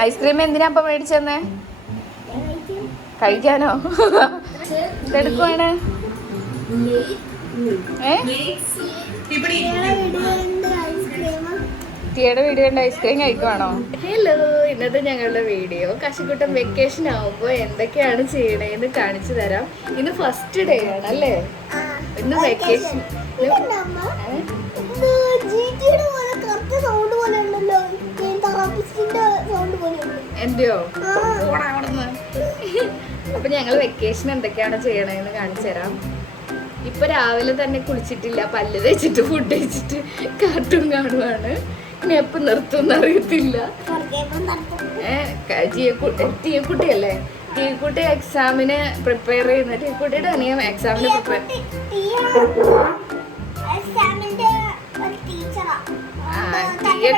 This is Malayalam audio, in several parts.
ഐസ്ക്രീം എന്തിനാ അപ്പൊ മേടിച്ചെന്നേ? കഴിക്കാനോ? ഇതെടുക്കുവാണ്. ടീയുടെ വീഡിയോ ഉണ്ട്, ഐസ്ക്രീം കഴിക്കുവാണോ? ഹലോ, ഇന്നത്തെ ഞങ്ങളുടെ വീഡിയോ കശുക്കുട്ടൻ വെക്കേഷൻ ആവുമ്പോ എന്തൊക്കെയാണ് ചെയ്യണേന്ന് കാണിച്ചു തരാം. ഇന്ന് ഫസ്റ്റ് ഡേ ആണ് അല്ലേ? ഇന്ന് വെക്കേഷൻ. എന്റെയോ? അപ്പൊ ഞങ്ങൾ വെക്കേഷൻ എന്തൊക്കെയാണ് ചെയ്യണേന്ന് കാണിച്ചു തരാം. ഇപ്പൊ രാവിലെ തന്നെ കുളിച്ചിട്ടില്ല, പല്ല് തേച്ചിട്ട് ഫുഡ് കഴിച്ചിട്ട് കാർട്ടൂൺ കാണുവാണ്. ഇനി എപ്പൊ നിർത്തുമെന്ന് അറിയത്തില്ല. ടീക്കുട്ടിയല്ലേ? ടീക്കുട്ടി എക്സാമിന് പ്രിപ്പയർ ചെയ്യുന്ന ടീക്കുട്ടിയുടെ അനിയൻ എക്സാമിന്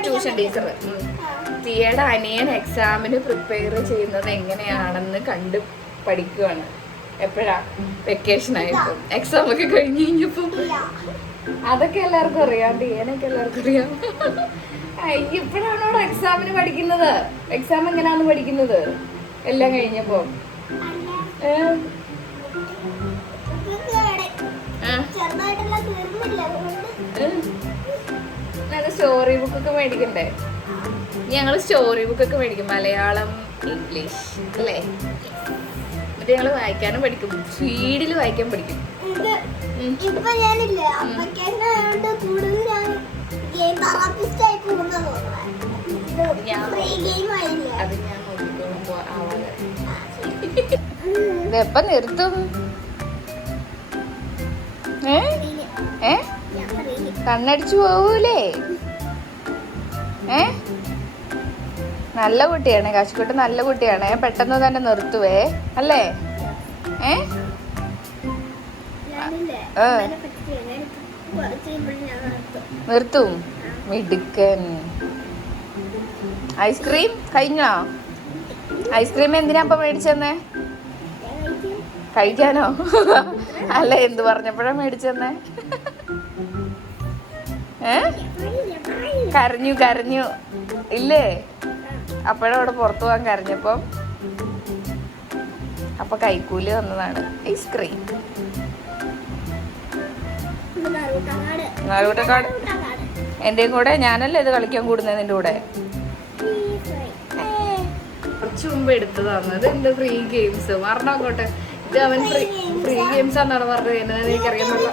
ട്യൂഷൻ ടീച്ചർ. ടീയുടെ അനിയൻ എക്സാമിന് പ്രിപ്പയർ ചെയ്യുന്നത് എങ്ങനെയാണെന്ന് കണ്ട് പഠിക്കുവാണ്. എപ്പോഴാ? വെക്കേഷൻ ആയപ്പോ. എക്സാം ഒക്കെ കഴിഞ്ഞ് കഴിഞ്ഞപ്പോ അതൊക്കെ എല്ലാവർക്കും അറിയാം, ടീയനൊക്കെ എല്ലാവർക്കും അറിയാം. ഇപ്പോഴാണോ എക്സാമിന് പഠിക്കുന്നത്? എക്സാം എങ്ങനെയാന്ന് പഠിക്കുന്നത്? എല്ലാം കഴിഞ്ഞപ്പോ സ്റ്റോറി ബുക്കൊക്കെ മേടിക്കണ്ടേ? ഞങ്ങള് സ്റ്റോറി ബുക്കൊക്കെ മേടിക്കും, മലയാളം, ഇംഗ്ലീഷ് അല്ലേ? എന്നിട്ട് ഞങ്ങള് വായിക്കാനും പഠിക്കും, സ്പീഡിൽ വായിക്കാൻ പഠിക്കും. ഇതെപ്പ നിർത്തും? കണ്ണടിച്ചു പോവൂലേ? നല്ല കുട്ടിയാണ് കശുക്കുട്ടി, നല്ല കുട്ടിയാണ്. പെട്ടെന്ന് തന്നെ നിർത്തുവേ അല്ലേ? നിർത്തും. മിടുക്കൻ. ഐസ്ക്രീം കഴിഞ്ഞോ? ഐസ്ക്രീം എന്തിനാ അപ്പൊ മേടിച്ചെന്നേ? കഴിക്കാനോ? അല്ല, എന്ത് പറഞ്ഞപ്പോഴാ മേടിച്ചെന്നേ? കരഞ്ഞു ഇല്ലേ? അപ്പോഴവിടെ പുറത്തു പോകാൻ കരഞ്ഞപ്പോ അപ്പൊ കൈക്കൂലി വന്നതാണ് ഐസ്ക്രീം. നാലൂട്ടക്കാട് എന്റെയും കൂടെ. ഞാനല്ലേ ഇത് കളിക്കാൻ കൂടുന്നത് നിന്റെ കൂടെ? കുറച്ചു മുമ്പ് എടുത്തതാണ്. ഇത് എന്ത് ഫ്രീ ഗെയിംസ് മറന്നോട്ടെ. ഇത് അവൻ ഫ്രീ ഗെയിംസ് ആണെന്നാണ് പറഞ്ഞത്. എന്നാന്ന് എനിക്കറിയാൻ പാടില്ല.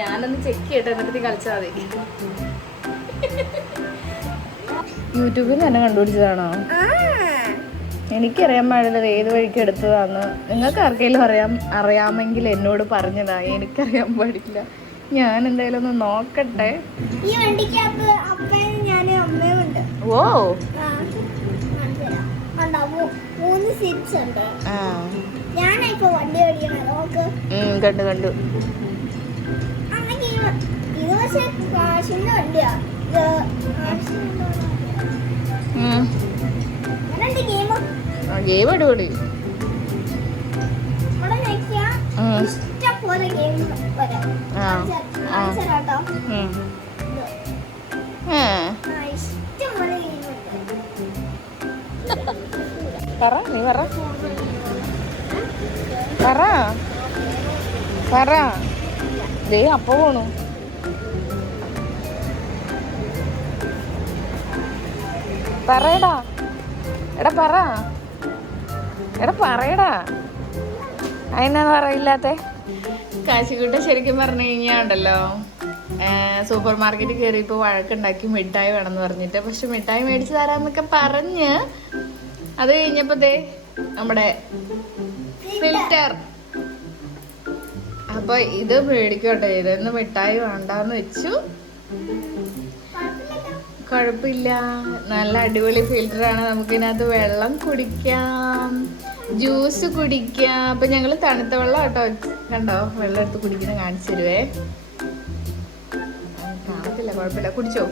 ഞാനൊന്ന് ചെക്ക് ചെയ്യട്ടെ, എന്നിട്ട് കളിച്ചാൽ മതി. യൂട്യൂബിൽ തന്നെ കണ്ടുപിടിച്ചതാണോ? എനിക്കറിയാൻ പാടില്ലത് ഏത് വഴിക്ക് എടുത്തതാന്ന്. നിങ്ങൾക്ക് ആർക്കെങ്കിലും അറിയാമെങ്കിൽ എന്നോട് പറഞ്ഞതാ. എനിക്കറിയാൻ പാടില്ല. ഞാൻ എന്തായാലും ഒന്ന് നോക്കട്ടെ. ഓ, കണ്ടു. ഗെയിം അടിപൊളി. പറ ദേ അപ്പൊ പോണു. പറയടാ, പറയടാ. അതിനാന്ന് പറയില്ലാത്ത? കാശിക്കുട്ട ശരിക്കും പറഞ്ഞു കഴിഞ്ഞാണ്ടല്ലോ, സൂപ്പർ മാർക്കറ്റിൽ കയറിയപ്പോൾ വഴക്കുണ്ടാക്കി മിഠായി വേണമെന്ന് പറഞ്ഞിട്ട്. പക്ഷെ മിഠായി മേടിച്ചു തരാന്നൊക്കെ പറഞ്ഞ് അത് കഴിഞ്ഞപ്പോ ദേ നമ്മുടെ ഫിൽറ്റർ. അപ്പൊ ഇത് മേടിക്കട്ടെ, ഇതൊന്ന് മിഠായി വേണ്ടാന്ന് വെച്ചു. കുഴപ്പമില്ല, നല്ല അടിപൊളി ഫിൽറ്ററാണ്. നമുക്കിതിനകത്ത് വെള്ളം കുടിക്കാം, ജ്യൂസ് കുടിക്കാം. അപ്പൊ ഞങ്ങള് തണുത്ത വെള്ളം കേട്ടോ. കണ്ടോ, വെള്ളം എടുത്ത് കുടിക്കുന്ന കാണിച്ചു തരുവേ. കാണത്തില്ല, കുഴപ്പമില്ല, കുടിച്ചോ.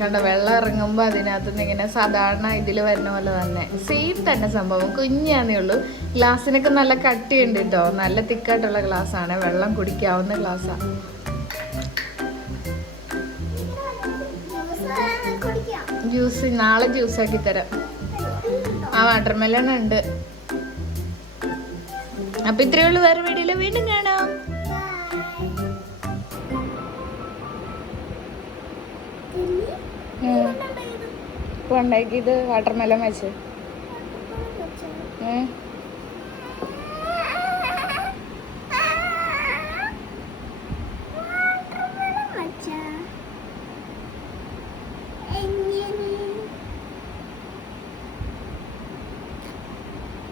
കണ്ട വെള്ളം ഇറങ്ങുമ്പോൾ അതിനകത്ത് നിന്ന് ഇങ്ങനെ സാധാരണ ഇതിൽ വരുന്ന പോലെ തന്നെ സെയിം തന്നെ സംഭവം. കുഞ്ഞാന്നേ ഉള്ളൂ. ഗ്ലാസ്സിനൊക്കെ നല്ല കട്ടിയുണ്ട് കേട്ടോ. നല്ല തിക്കായിട്ടുള്ള ഗ്ലാസ്സാണ്. വെള്ളം കുടിക്കാവുന്ന ഗ്ലാസ്സാണ്. ജ്യൂസ് നാളെ ജ്യൂസാക്കി തരാം. ആ വാട്ടർമെലൺ ഉണ്ട്. അപ്പൊ ഇത്രയേ ഉള്ളൂ. വേറെ വീഡിയോയിൽ വീണ്ടും കാണാം. ഇപ്പൊ ഉണ്ടാക്കിയത് വാട്ടർമെലൺ വെച്ച്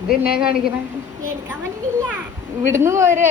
ഇത് എന്നെ കാണിക്കണേ. ഇവിടുന്ന് പോരെ.